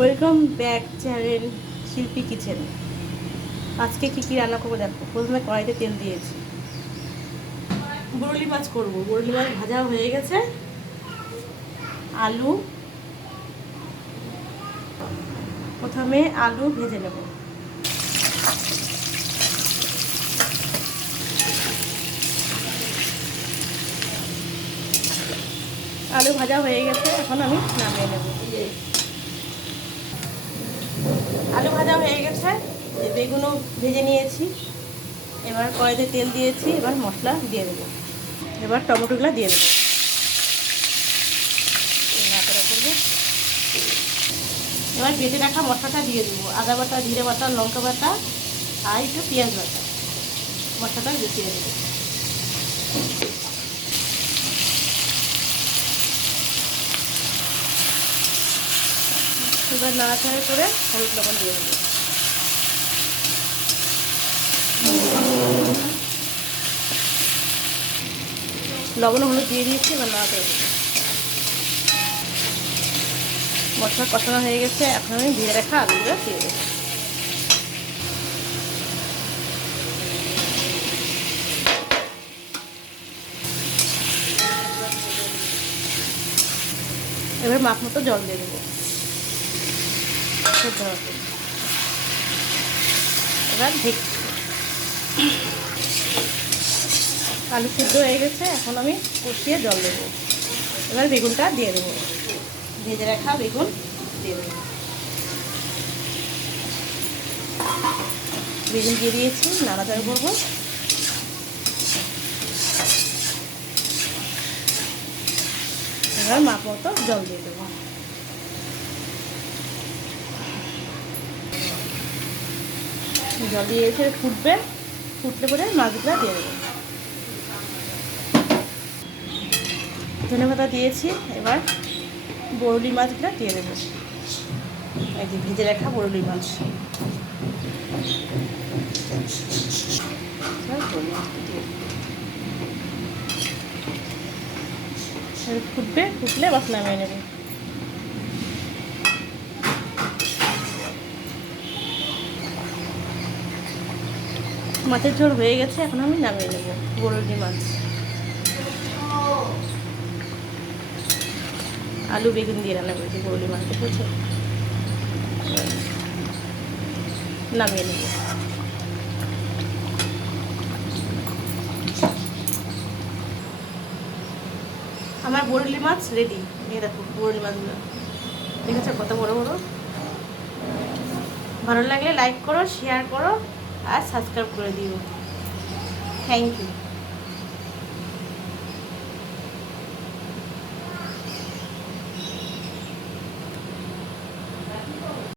Welcome back channel শিল্পী kitchen. আজকে কী রান্না করবো দেখো। প্রথমে কড়াইতে তেল দিয়েছি, বরলি মাছ করবো। বরলি মাছ ভাজা হয়ে গেছে। আলু, প্রথমে আলু ভেজে নেব। আলু ভাজা হয়ে গেছে, এখন আমি নামিয়ে নেব। আলু ভাজা হয়ে গেছে, বেগুনও ভেজে নিয়েছি। এবার কড়াইতে তেল দিয়েছি, এবার মশলা দিয়ে দেবো। এবার টমেটোগুলো দিয়ে দেবো। নাড়াচাড়া করবো। এবার বেটে রাখা মশলাটা দিয়ে দেবো। আদা বাটা, জিরে বাটা, লঙ্কা বাটা আর একটু পেঁয়াজ বাটা। মশলাটা দিয়ে দেবো। এবার নাড়াচাড়া করে হলুদ লবণ দিয়ে দেবো। লবণ হলুদ দিয়ে দিয়েছি, এবার নাড়াচাড়া দেবো। মশলা কষানো হয়ে গেছে, এখন আমি ভেজে রাখা আলুগুলো দিয়ে দেবো। এবার মাপ মতো জল দিয়ে দেবো। এবার আলু সিদ্ধ হয়ে গেছে, এখন আমি কষিয়ে জল দেবো। এবার বেগুনটা দিয়ে দেবো। ভেজে রাখা বেগুন দিয়ে দেবো। বেগুন দিয়ে দিয়েছি, নাড়াচাড়া করবো। এবার মাপ মতো জল দিয়ে দেবো। জল দিয়ে এসে ফুটবে, ফুটলে পরে মাছগুলো দিয়ে দেবো। ধনেপাতা দিয়েছি, এবার বরলি মাছগুলো দিয়ে দেবো। এই যে ভেজে রাখা বরলি মাছ। ফুটবে, ফুটলে বাস নামিয়ে নেবে। মাছের ঝোল হয়ে গেছে, এখন আমি নামিয়ে নেব বরলি মাছ। আলু বেগুন দিয়ে রান্না করেছি বরলি মাছ, দেখেছো? নামিয়ে নেব। আমার বরলি মাছ রেডি। এই দেখো বরলি মাছগুলো, দেখেছো কত বড় বড়। ভালো লাগলে লাইক করো, শেয়ার করো আর সাবস্ক্রাইব করে দিও। Thank you.